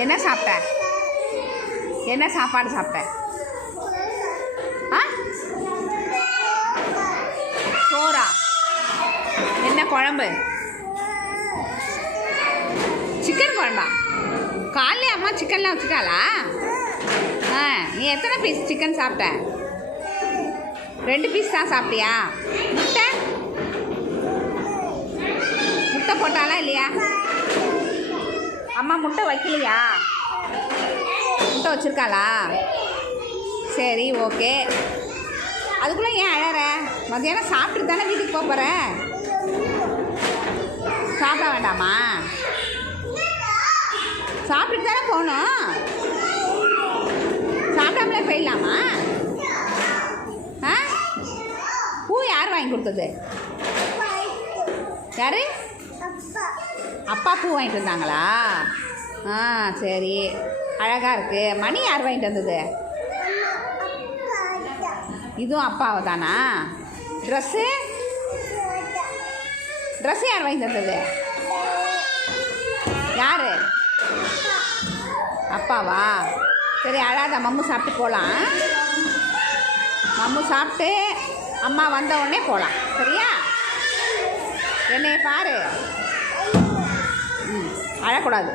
என்ன சாப்பிட்ட? என்ன சாப்பாடு சாப்பிட்ட? ஆ, சோறா? என்ன குழம்பு? சிக்கன் குழம்பா? காலையிலே அம்மா சிக்கன்லாம் வச்சுட்டாளா? ஆ, நீ எத்தனை பீஸ் சிக்கன் சாப்பிட்ட? 2 பீஸ் தான் சாப்பிட்டியா? முட்டை முட்டை போட்டாலா இல்லையா? அம்மா முட்டை வைக்கலையா? முட்டை வச்சுருக்காளா? சரி, ஓகே. அதுக்குள்ளே ஏன் அழற? மதியானம் சாப்பிட்டு தானே வீட்டுக்கு போகிற. சாப்பிட வேண்டாமா? சாப்பிட்டு தானே போகணும். சாப்பிடாமலே போயிடலாமா? ஆ, பூ யார் வாங்கி கொடுத்தது? யார்? அப்பா பூ வாங்கிட்டு வந்தாங்களா? ஆ, சரி, அழகாக இருக்குது. மணி யார் வாங்கிட்டு வந்தது? இதுவும் அப்பாவை தானா? ட்ரெஸ்ஸு யார் வாங்கி தந்தது? யார்? அப்பாவா? சரி, அழாத. மம்மு சாப்பிட்டு போகலாம். மம்மு சாப்பிட்டு அம்மா வந்த உடனே போகலாம். சரியா? என்னைய பாரு. அழக்கூடாது.